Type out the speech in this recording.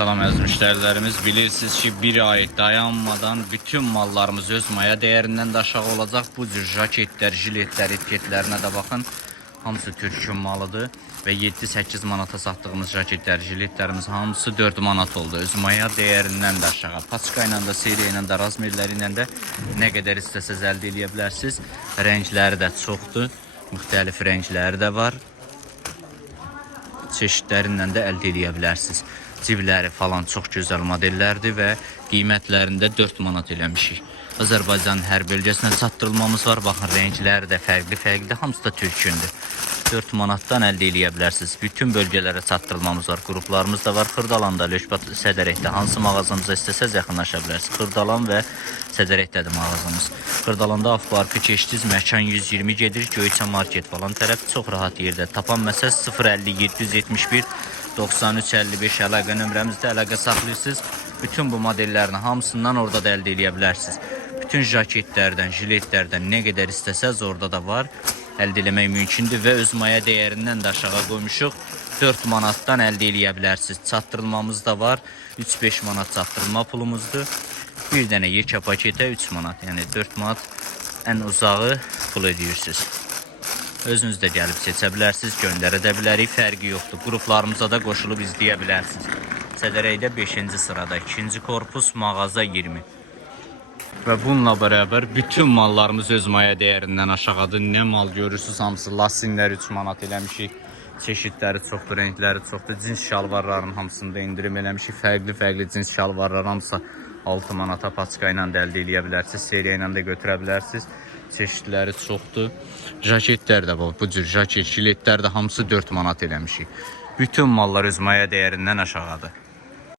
Salam əziz müştərilərimiz, bilirsiniz ki, bir ay dayanmadan bütün mallarımız öz maya dəyərindən də aşağı olacaq. Bu cür jaketlər, jiletlər, etiketlərinə də baxın. Hamısı Türkün malıdır və 7-8 manata satdığımız jaketlər, jiletlərimiz hamısı 4 manat oldu. Öz maya dəyərindən də aşağı. Paçka ilə də, seriya ilə də, razmerləri ilə də nə qədər istəsəz əldə edə bilərsiniz. Rəngləri də çoxdur. Müxtəlif rəngləri də var. çeşidlərindən də əldə edə bilərsiniz. Cibləri falan çox gözəl modellərdir və qiymətlərində 4 manat eləmişik. Azərbaycanın hər bölgəsinə çatdırılmamız var. Baxın, rəngləri də fərqli-fərqli, hamısı da türkündür. 4 manatdan əldə edə bilərsiniz. Bütün bölgələrə çatdırılmamız var. Qruplarımız da var. Xırdalanda, Löşbat, Sədərəkdə hansı mağazamıza istəsəz yaxınlaşa bilərsiniz. Xırdalan və Sədərəkdədir mağazamız. Xırdalanda Afbarkı keçdiniz, məkan 120 gedir, Göyçə market falan tərəf çox rahat yerdə. Tapan məsəl 050 771 9355 əlaqə nömrəmizdə əlaqə saxlayırsınız. Bütün bu modellərin hamısından orada da əldə edə bilərsiniz. Bütün jaketlərdən, jiletlərdən nə qədər istəsəz orada da var. Əldə etmək mümkündür və öz maya dəyərindən də aşağı qoymuşuq. 4 manatdan əldə edə bilərsiniz. Çatdırılmamız da var. 3-5 manat çatdırılma pulumuzdur. Bir dənə yekə paketə 3 manat, yəni 4 manat ən uzağı pul ödəyirsiniz. Özünüz də gəlib seçə bilərsiniz, göndərə də bilərik, fərqi yoxdur. Qruplarımıza da qoşulub izləyə bilərsiniz. Sədərəkdə 5-ci sırada, 2-ci korpus, mağaza 20. Və bununla bərabər bütün mallarımız öz maya dəyərindən aşağıdır. Nə mal görürsüz, hamısı lasinlər 3 manat eləmişik. Çeşidləri çoxdur, rəngləri çoxdur. Cins şalvarların hamısında indirim eləmişik. Fərqli-fərqli cins şalvarlar hamısı 6 manata paçka ilə də əldə edə bilərsiniz. Seriya ilə də götürə bilərsiniz. Çeşidləri çoxdur. Jaketlər də var. Bu cür jaket, jiletlər də hamısı 4 manat eləmişik. Bütün mallar öz maya dəyərindən aşağıdır.